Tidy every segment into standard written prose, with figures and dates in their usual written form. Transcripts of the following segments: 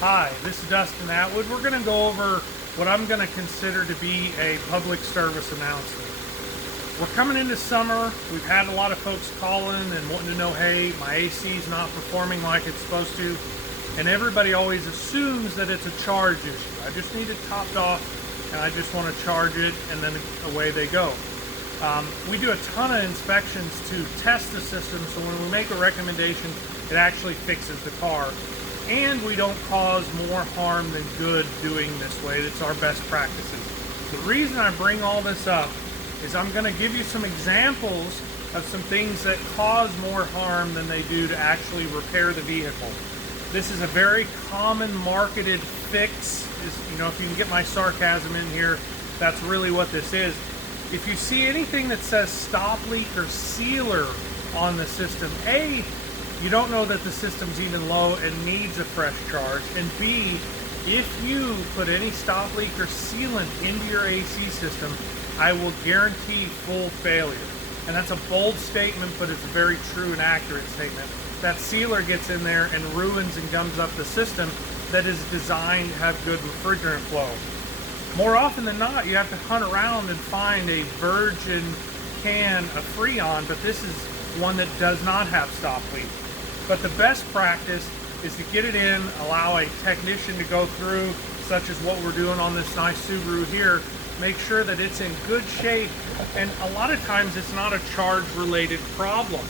Hi, this is Dustin Atwood. We're going to go over what I'm going to consider to be a public service announcement. We're coming into summer. We've had a lot of folks calling and wanting to know, hey, my AC is not performing like it's supposed to. And everybody always assumes that it's a charge issue. I just need it topped off and I just want to charge it, and then away they go. We do a ton of inspections to test the system, so when we make a recommendation, it actually fixes the car. And we don't cause more harm than good doing this way. That's our best practices. The reason I bring all this up is I'm going to give you some examples of some things that cause more harm than they do to actually repair the vehicle. This is a very common marketed fix. You know, if you can get my sarcasm in here, that's really what this is. If you see anything that says stop leak or sealer on the system, A, you don't know that the system's even low and needs a fresh charge, and B, if you put any stop leak or sealant into your AC system, I will guarantee full failure. And that's a bold statement, but it's a very true and accurate statement. That sealer gets in there and ruins and gums up the system that is designed to have good refrigerant flow. More often than not, you have to hunt around and find a virgin can of Freon, but this is one that does not have stop leak. But the best practice is to get it in, allow a technician to go through, such as what we're doing on this nice Subaru here, make sure that it's in good shape. And a lot of times it's not a charge-related problem.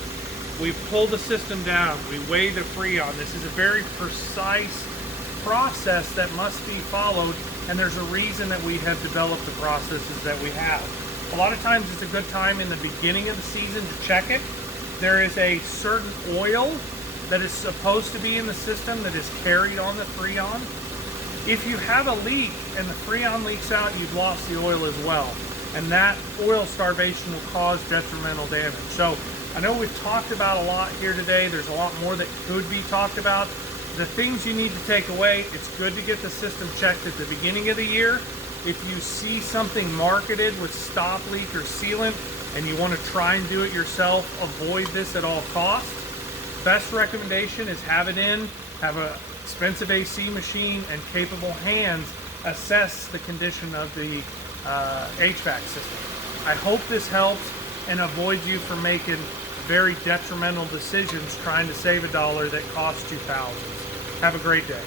We pull the system down, we weigh the Freon. This is a very precise process that must be followed, and there's a reason that we have developed the processes that we have. A lot of times it's a good time in the beginning of the season to check it. There is a certain oil that is supposed to be in the system that is carried on the Freon. If you have a leak and the Freon leaks out, you've lost the oil as well. And that oil starvation will cause detrimental damage. So I know we've talked about a lot here today. There's a lot more that could be talked about. The things you need to take away, it's good to get the system checked at the beginning of the year. If you see something marketed with stop leak or sealant and you want to try and do it yourself, avoid this at all costs. Best recommendation is have it in, have an expensive AC machine, and capable hands assess the condition of the HVAC system. I hope this helps and avoids you from making very detrimental decisions trying to save $1 that costs you thousands. Have a great day.